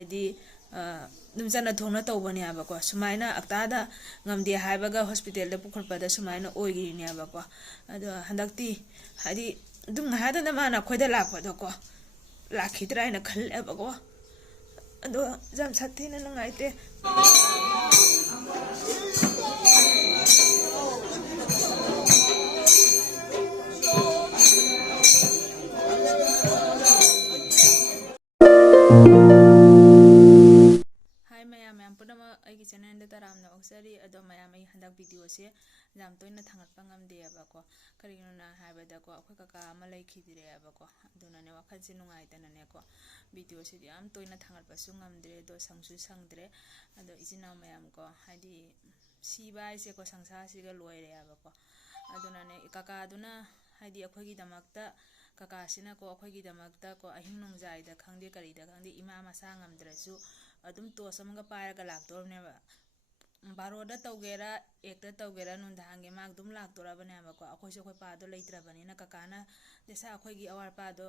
ꯍꯥꯏꯗꯤ ꯑꯗꯨꯝ ꯆꯠꯅ ꯊꯣꯡꯅ ꯇꯧꯕꯅꯦꯕꯀꯣ ꯁꯨꯃꯥꯏꯅ ꯑꯛꯇꯥꯗ ꯉꯝꯗꯦ ꯍꯥꯏꯕꯒ ꯍꯣꯁꯄꯤꯇꯥꯜꯗ ꯄꯨꯈꯠꯄꯗ ꯁꯨꯃꯥꯏꯅ ꯑꯣꯏꯒꯤꯔꯤꯅꯦꯕꯀꯣ ꯑꯗꯣ ꯍꯟꯗꯛꯇꯤ ꯍꯥꯏꯗꯤ ꯑꯗꯨꯝ ꯉꯥꯏꯍꯥꯛꯇꯅ ꯃꯥꯅ ꯑꯩꯈꯣꯏꯗ ꯂꯥꯛꯄꯗꯀꯣ ꯂꯥꯛꯈꯤꯗ꯭ꯔꯥ ꯍꯥꯏꯅ ꯈꯜꯂꯦꯕꯀꯣ ꯑꯗꯣ ꯌꯥꯝ ꯁꯥꯊꯤꯅ ꯅꯨꯡꯉꯥꯏꯇꯦ ꯃꯌꯥꯝ ꯄꯨꯝꯅꯃꯛ ꯑꯩꯒꯤ ꯆꯦꯅꯦꯜꯗ ꯇꯔꯥꯝꯅ ꯑꯣꯛꯆꯔꯤ ꯑꯗꯣ ꯃꯌꯥꯝ ꯑꯩ ꯍꯟꯗꯛ ꯚꯤꯗꯤꯑꯣꯁꯦ ꯌꯥꯝ ꯇꯣꯏꯅ ꯊꯥꯡꯒꯠꯄ ꯉꯝꯗꯦꯕꯀꯣ ꯀꯔꯤꯒꯤꯅꯣ ꯍꯥꯏꯕꯗꯀꯣ ꯑꯩꯈꯣꯏ ꯀꯀꯥ ꯑꯃ ꯂꯩꯈꯤꯗ꯭ꯔꯦꯕꯀꯣ ꯑꯗꯨꯅꯅꯦ ꯋꯥꯈꯜꯁꯦ ꯅꯨꯡꯉꯥꯏꯇꯅꯅꯦꯀꯣ ꯚꯤꯗꯤꯑꯣꯁꯤꯗꯤ ꯌꯥꯝ ꯇꯣꯏꯅ ꯊꯥꯡꯒꯠꯄꯁꯨ ꯉꯝꯗ꯭ꯔꯦ ꯑꯗꯣ ꯁꯪꯁꯨ ꯁꯪꯗ꯭ꯔꯦ ꯑꯗꯣ ꯏꯆꯤꯟ ꯏꯅꯥꯎ ꯃꯌꯥꯝꯀꯣ ꯍꯥꯏꯗꯤ ꯁꯤꯕ ꯍꯥꯏꯁꯦꯀꯣ ꯁꯪꯁꯥꯔꯁꯤꯒ ꯂꯣꯏꯔꯦꯕꯀꯣ ꯑꯗꯨꯅꯅꯦ ꯀꯀꯥꯗꯨꯅ ꯍꯥꯏꯗꯤ ꯑꯩꯈꯣꯏꯒꯤꯗꯃꯛꯇ ꯀꯀꯥꯁꯤꯅꯀꯣ ꯑꯩꯈꯣꯏꯒꯤꯗꯃꯛꯇꯀꯣ ꯑꯍꯤꯡ ꯅꯣꯡꯖꯥꯏꯗ ꯈꯪꯗꯦ ꯀꯔꯤꯗ ꯈꯪꯗꯦ ꯏꯃꯥ ꯃꯁꯥ ꯉꯝꯗ꯭ꯔꯁꯨ ꯑꯗꯨꯝ ꯇꯣꯁ ꯑꯃꯒ ꯄꯥꯏꯔꯒ ꯂꯥꯛꯇꯣꯔꯕꯅꯦꯕ ꯕꯥꯔꯣꯗ ꯇꯧꯒꯦꯔꯥ ꯑꯦꯛꯇ ꯇꯧꯒꯦꯔꯥ ꯅꯨꯡꯗꯥꯡꯒꯤ ꯃꯥ ꯑꯗꯨꯝ ꯂꯥꯛꯇꯣꯔꯕꯅꯦꯕꯀꯣ ꯑꯩꯈꯣꯏꯁꯨ ꯑꯩꯈꯣꯏ ꯄꯥꯗꯣ ꯂꯩꯇ꯭ꯔꯕꯅꯤꯅ ꯀꯀꯥꯅ ꯗꯁꯥ ꯑꯩꯈꯣꯏꯒꯤ ꯑꯋꯥꯠ ꯑꯄꯥꯗꯣ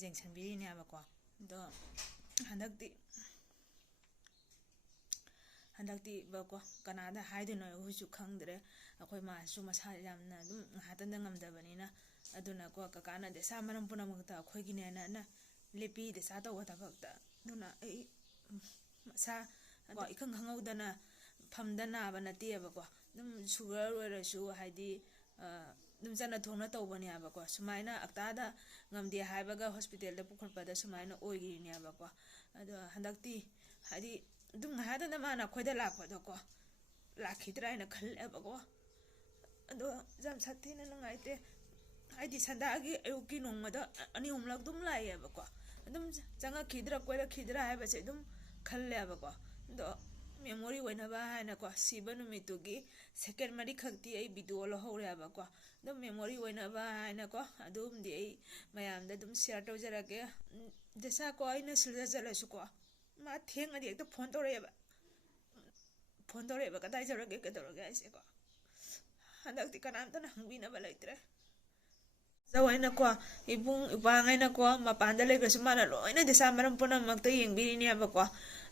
ꯌꯦꯡꯁꯤꯟꯕꯤꯔꯤꯅꯦꯕꯀꯣ ꯑꯗꯣ ꯍꯟꯗꯛꯇꯤ ꯕꯀꯣ ꯀꯅꯥꯗ ꯍꯥꯏꯗꯣꯏꯅꯣ ꯑꯩꯈꯣꯏꯁꯨ ꯈꯪꯗ꯭ꯔꯦ ꯑꯩꯈꯣꯏ ꯃꯥꯁꯨ ꯃꯁꯥ ꯌꯥꯝꯅ ꯑꯗꯨꯝ ꯉꯥꯏꯍꯥꯛꯇꯪꯗ ꯉꯝꯗꯕꯅꯤನ ꯑꯗꯨꯅꯀꯣ ꯀꯀꯥꯅ ꯗꯁꯥ ꯃꯔꯝ ꯄꯨꯝꯅꯃꯛꯇ ꯑꯩꯈꯣꯏꯒꯤꯅꯦꯅ ꯂꯦꯞꯄꯤ ꯗꯁꯥ ꯇꯧꯕ ꯊꯕꯛꯇ ꯑꯗꯨꯅ ꯑꯩ ꯃꯁꯥ ꯏꯈꯪ ꯈꯪꯍꯧꯗꯅ ꯐꯝꯗ ꯅꯥꯕ ꯅꯠꯇꯦꯕꯀꯣ ꯑꯗꯨꯝ ꯁꯨꯒꯔ ꯑꯣꯏꯔꯁꯨ ꯍꯥꯏꯗꯤ ꯑꯗꯨꯝ ꯆꯠꯅ ꯊꯣꯡꯅ ꯇꯧꯕꯅꯦꯕꯀꯣ ꯁꯨꯃꯥꯏꯅ ꯑꯛꯇꯥꯗ ꯉꯝꯗꯦ ꯍꯥꯏꯕꯒ ꯍꯣꯁꯄꯤꯇꯥꯜꯗ ꯄꯨꯈꯠꯄꯗ ꯁꯨꯃꯥꯏꯅ ꯑꯣꯏꯒꯤꯔꯤꯅꯦꯕꯀꯣ ꯑꯗꯣ ꯍꯟꯗꯛꯇꯤ ꯍꯥꯏꯗꯤ ꯑꯗꯨꯝ ꯉꯥꯏꯍꯥꯛꯇꯅ ꯃꯥꯅ ꯑꯩꯈꯣꯏꯗ ꯂꯥꯛꯄꯗꯀꯣ ꯂꯥꯛꯈꯤꯗ꯭ꯔꯥ ꯍꯥꯏꯅ ꯈꯜꯂꯦꯕꯀꯣ ꯑꯗꯣ ꯌꯥꯝ ꯁꯥꯊꯤꯅ ꯅꯨꯡꯉꯥꯏꯇꯦ ꯍꯥꯏꯗꯤ ꯁꯟꯗꯥꯒꯤ ꯑꯌꯨꯛꯀꯤ ꯅꯣꯡꯃꯗ ꯑꯅꯤ ꯑꯍꯨꯝꯂꯛ ꯑꯗꯨꯝ ꯂꯥꯛꯑꯦꯕꯀꯣ ꯑꯗꯨꯝ ꯆꯪꯉꯛꯈꯤꯗ꯭ꯔꯥ ꯀꯣꯏꯔꯛꯈꯤꯗ꯭ꯔꯥ ꯍꯥꯏꯕꯁꯦ ꯑꯗꯨꯝ ꯈꯜꯂꯦꯕꯀꯣ ꯑꯗꯣ ꯃꯦꯃꯣꯔꯤ ꯑꯣꯏꯅꯕ ꯍꯥꯏꯅꯀꯣ ꯁꯤꯕ ꯅꯨꯃꯤꯠꯇꯨꯒꯤ ꯁꯦꯀꯦꯟ 4 ꯈꯛꯇꯤ ꯑꯩ ꯚꯤꯗꯤꯑꯣ ꯂꯧꯍꯧꯔꯦꯕꯀꯣ ꯑꯗꯨꯝ ꯃꯦꯃꯣꯔꯤ ꯑꯣꯏꯅꯕ ꯍꯥꯏꯅꯀꯣ ꯑꯗꯨꯝꯗꯤ ꯑꯩ ꯃꯌꯥꯝꯗ ꯑꯗꯨꯝ ꯁꯤꯌꯔ ꯇꯧꯖꯔꯛꯀꯦ ꯗꯁꯥꯀꯣ ꯑꯩꯅ ꯁꯤꯜꯗ ꯆꯠꯂꯁꯨꯀꯣ ꯃꯥ ꯊꯦꯡꯉꯗꯤ ꯍꯦꯛꯇ ꯐꯣꯟ ꯇꯧꯔꯛꯑꯦꯕ ꯀꯗꯥꯏ ꯆꯠꯔꯒꯦ ꯀꯩꯗꯧꯔꯒꯦ ꯍꯥꯏꯁꯦꯀꯣ ꯍꯟꯗꯛꯇꯤ ꯀꯅꯥꯝꯇꯅ ꯍꯪꯕꯤꯅꯕ ꯂꯩꯇ꯭ꯔꯦ ꯆꯧ ꯏꯕꯨꯡ ꯏꯄꯥꯡꯉꯩꯅꯀꯣ ꯃꯄꯥꯟꯗ ꯂꯩꯈ꯭ꯔꯁꯨ ꯃꯥꯅ ꯂꯣꯏꯅ ꯗꯁꯥ ꯃꯔꯝ ꯄꯨꯝꯅꯃꯛꯇ ꯌꯦꯡꯕꯤꯔꯤꯅꯦꯕꯀꯣ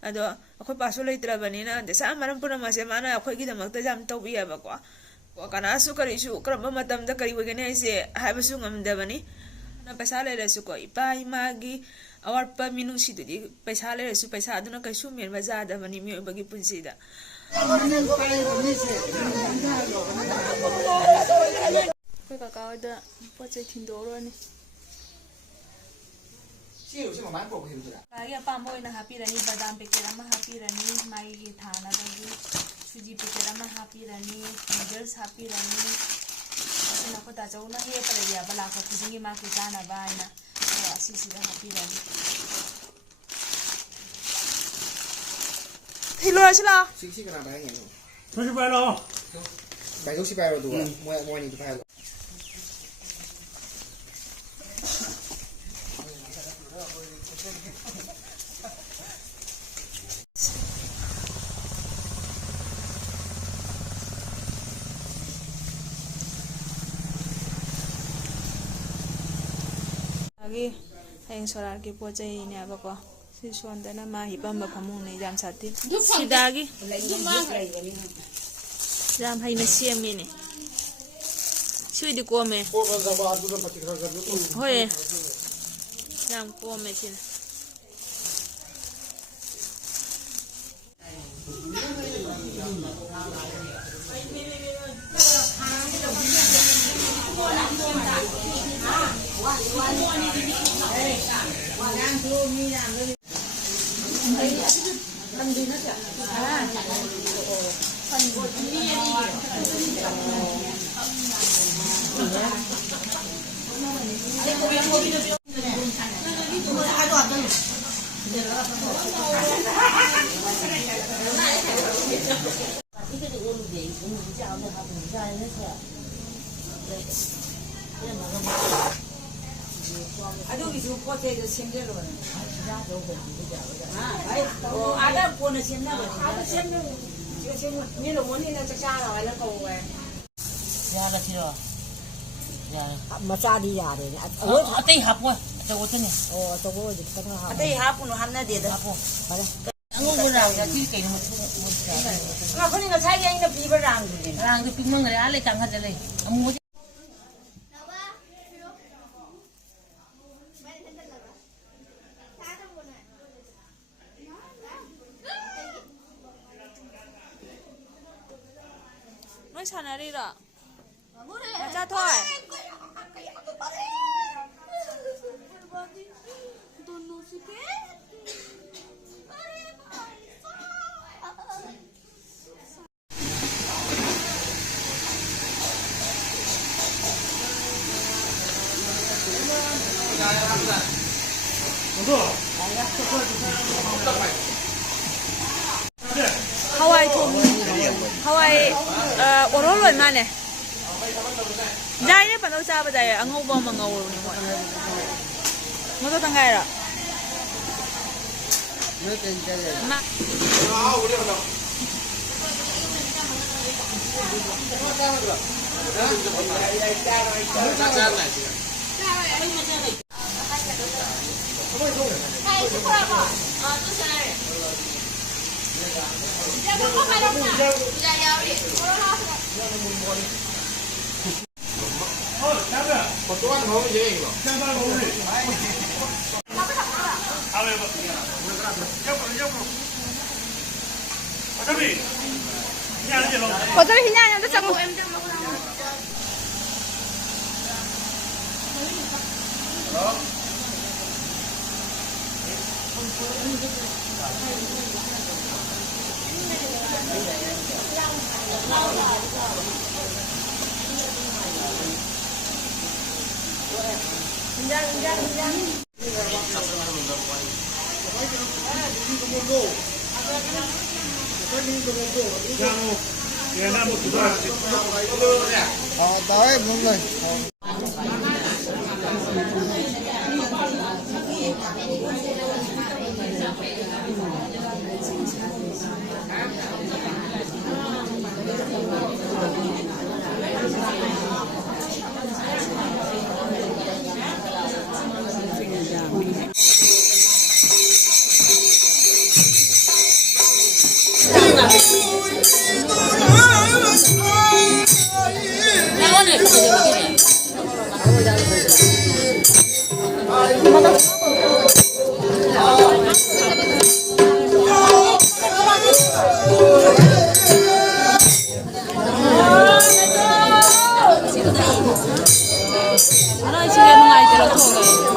ꯑꯗꯣ ꯑꯩꯈꯣꯏ ꯄꯥꯁꯨ ꯂꯩꯇ꯭ꯔꯕꯅꯤꯅ ꯗꯁꯥ ꯃꯔꯝ ꯄꯨꯝꯅꯃꯛꯁꯦ ꯃꯥꯅ ꯑꯩꯈꯣꯏꯒꯤꯗꯃꯛꯇ ꯌꯥꯝ ꯇꯧꯕꯤꯑꯕꯀꯣ ꯀꯅꯥꯁꯨ ꯀꯔꯤꯁꯨ ꯀꯔꯝꯕ ꯃꯇꯝꯗ ꯀꯔꯤ ꯑꯣꯏꯒꯅꯤ ꯍꯥꯏꯁꯦ ꯍꯥꯏꯕꯁꯨ ꯉꯝꯗꯕꯅꯤ ꯄꯩꯁꯥ ꯂꯩꯔꯁꯨꯀꯣ ꯏꯄꯥ ꯏꯃꯥꯒꯤ ꯑꯋꯥꯠꯄ ꯃꯤꯅꯨꯡꯁꯤꯗꯨꯗꯤ ꯄꯩꯁꯥ ꯂꯩꯔꯁꯨ ꯄꯩꯁꯥ ꯑꯗꯨꯅ ꯀꯩꯁꯨ ꯃꯦꯟꯕ ꯌꯥꯗꯕꯅꯤ ꯃꯤꯑꯣꯏꯕꯒꯤ ꯄꯨꯟꯁꯤꯗ ꯑꯩꯈꯣꯏ ꯀꯀꯥ ꯍꯣꯏꯗ ꯄꯣꯠ ꯆꯩ ꯊꯤꯟꯗꯣꯛꯎꯔꯅꯤ ꯀꯀꯥꯒꯤ ꯑꯄꯥꯝꯕ ꯑꯣꯏꯅ ꯍꯥꯞꯄꯤꯔꯅꯤ ꯕꯗꯥꯝ ꯄꯦꯀꯦꯠ ꯑꯃ ꯍꯥꯞꯄꯤꯔꯅꯤ ꯃꯥꯒꯤ ꯊꯥꯅꯕꯒꯤ ꯁꯨꯖꯤ ꯄꯦꯀꯦꯠ ꯑꯃ ꯍꯥꯞꯄꯤꯔꯅꯤ ꯅꯨꯗꯜꯁ ꯍꯥꯞꯄꯤꯔꯅꯤ ꯑꯗꯨꯅ ꯑꯩꯈꯣꯏ ꯇꯥꯆꯧꯅ ꯍꯦꯛꯇ ꯂꯩꯌꯦꯕ ꯂꯥꯛꯄ ꯈꯨꯗꯤꯡꯒꯤ ꯃꯥꯒꯤ ꯆꯥꯅꯕ ꯍꯥꯏꯅ ꯑꯁꯤꯁꯤꯗ ꯍꯥꯞꯄꯤꯔꯅꯤ ꯊꯤꯜꯂꯨꯔꯁꯤ ꯂꯥꯛꯑꯣ ꯁꯤ ꯀꯅꯥ ꯄꯥꯏꯔꯤꯅꯣ ꯊꯣꯏꯁꯨ ꯄꯥꯏꯔꯣ ꯚꯥꯏꯗꯧꯁꯤ ꯄꯥꯏꯔꯣ ꯑꯗꯨꯒ ꯃꯣꯏ ꯑꯅꯤꯗꯨ ꯄꯥꯏꯍꯜꯂꯣ ꯍꯌꯦꯡ ꯁꯣꯔꯥꯠꯀꯤ ꯄꯣꯠ ꯆꯩꯅꯦꯕꯀꯣ ꯁꯤ ꯁꯣꯟꯗꯅ ꯃꯥ ꯍꯤꯞꯄꯝꯕ ꯐꯃꯨꯡꯅꯦ ꯌꯥꯝ ꯁꯥꯊꯤ ꯁꯤꯗꯥꯒꯤ ꯌꯥꯝ ꯍꯩꯅ ꯁꯦꯝꯃꯤꯅꯦ ꯁꯤꯗꯤ ꯀꯣꯝꯃꯦ ꯍꯣꯏ ꯌꯥꯝ ꯀꯣꯝꯃꯦ ꯁꯤꯅ ꯑꯗꯨꯒꯤꯁꯨ ꯄꯣꯠ ꯆꯩꯗꯣ ꯁꯦꯝꯖꯜꯂꯣꯅꯦ ꯑꯥꯗ ꯀꯣꯟꯅ ꯁꯦꯝꯅꯕꯅꯤ ꯑꯥꯗ ꯁꯦꯝꯅ ꯃꯤꯅ ꯃꯣꯅꯤꯅ ꯆꯥꯛ ꯆꯥꯔꯣ ꯍꯥꯏꯅ ꯀꯧꯋꯦ ꯌꯥꯒꯁꯤꯔꯣ ꯃꯆꯥꯗꯤ ꯌꯥꯔꯦꯅꯦ ꯑꯇꯩ ꯍꯥꯞꯄꯣ 저거잖아. 저거 어디 갔나 하. 근데 하부는 한나대다. 하부. 그래. 안고라고 야지 깨는 못 아, 그러니까 자기가 있는 비버랑 그게. 랑도 빅망을 알레 장하들래. 아무 nói sao này đi rồi cha thôi 하와이 통 하와이 오롤로 만에 자이네 반도 잡아 자이 안고보 망고는 거 뭐도 당가이라 마 또한 먹으면 돼 이거. 어차피 그냥 아니야 자꾸 나의 뭔가. 하나 집에 있는 아이들은 통해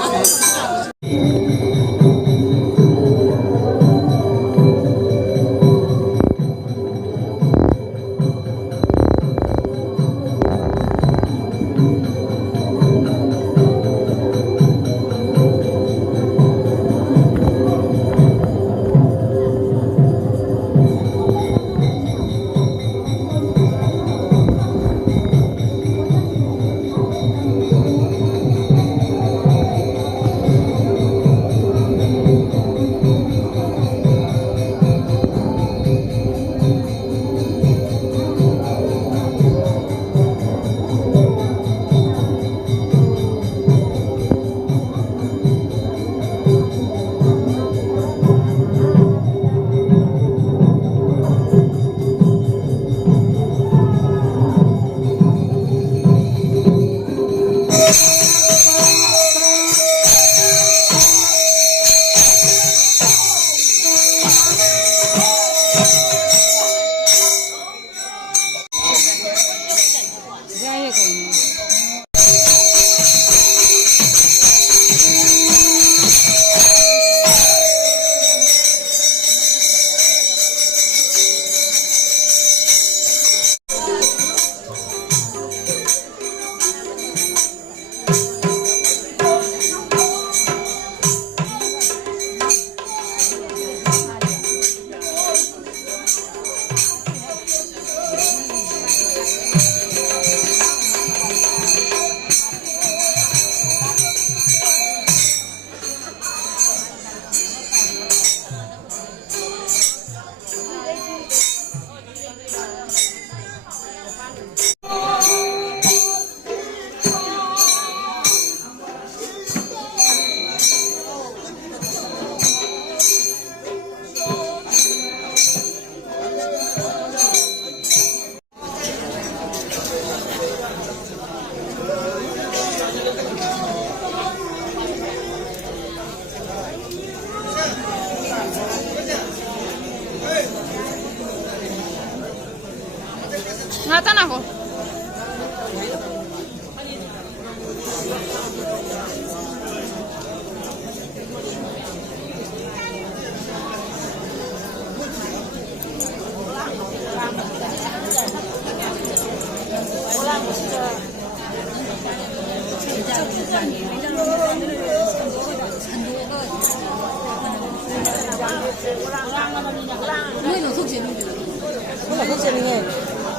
Ngata na ko.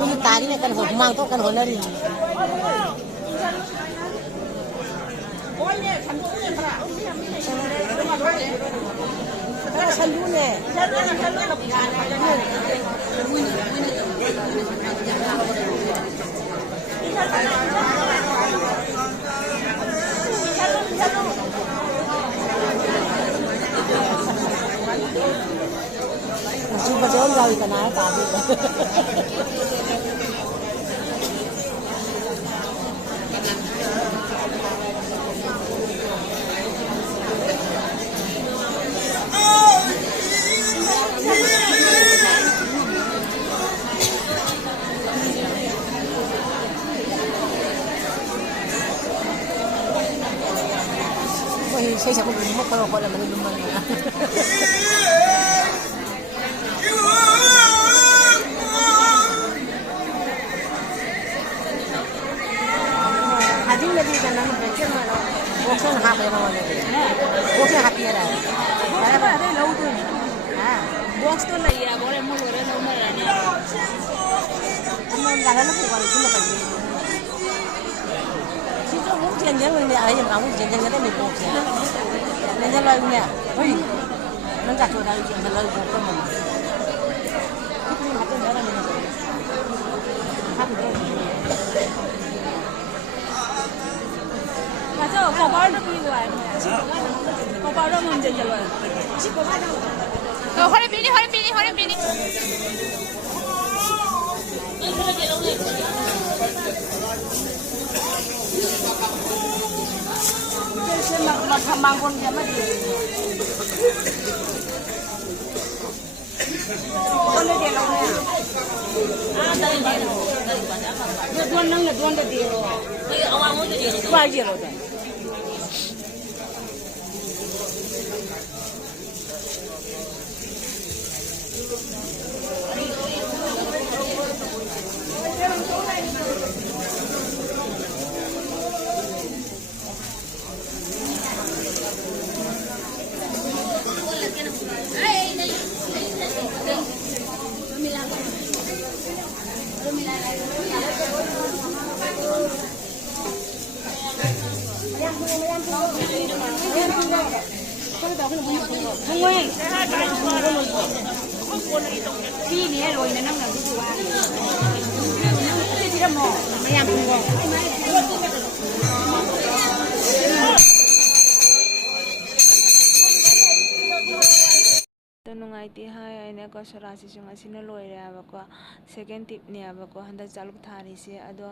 Ini tadi ni kan humang tu kan honari. Cuba jauh jauh ikan air tadi. Saya siapa dulu mau kalau mana belum mana. Hadin lagi kan nama bercer mana. Bosan happy mana lagi. Bosan happy ada. Ada ada lau tu. Box tu lah ya. Boleh mau boleh lau mana ni. Kamu dah lalu bukan itu nak pergi. Siapa mau jangan ni ayam kamu jangan ada ni box. Nên là nè, nó đặt vào đây chuyện là lời của mình. Thích đi học đó là mình học được. mà sao có bao nhiêu đi rồi có bao nhiêu mình chơi rồi 허리 비니. mà thầm mang con em mà đi con đi đâu nè đây đây tuan nang là tuan đi rồi ông ăn đi rồi bao nhiêu rồi không nguyên khi này rồi này năm nào cũng qua cái gì đó mò mày làm không ngon nungaiti hai aina ko sorasi chung asina loire abako second tip ni abako handa jaluk thari se ado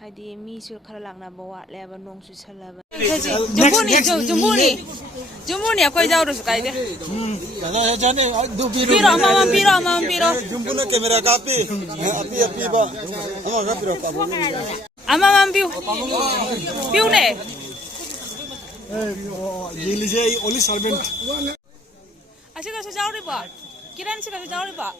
hadi mi su khara langna bawa le ba nong su chalaba jumbuni akoi jaw ro su kai de kada jane du piro mama piro jumbuna camera kapi api ba ama ga piro pa mama piu ne ye lije only servant Asyik kasi jauh ni ba? Kiran sih kasi jauh ni ba?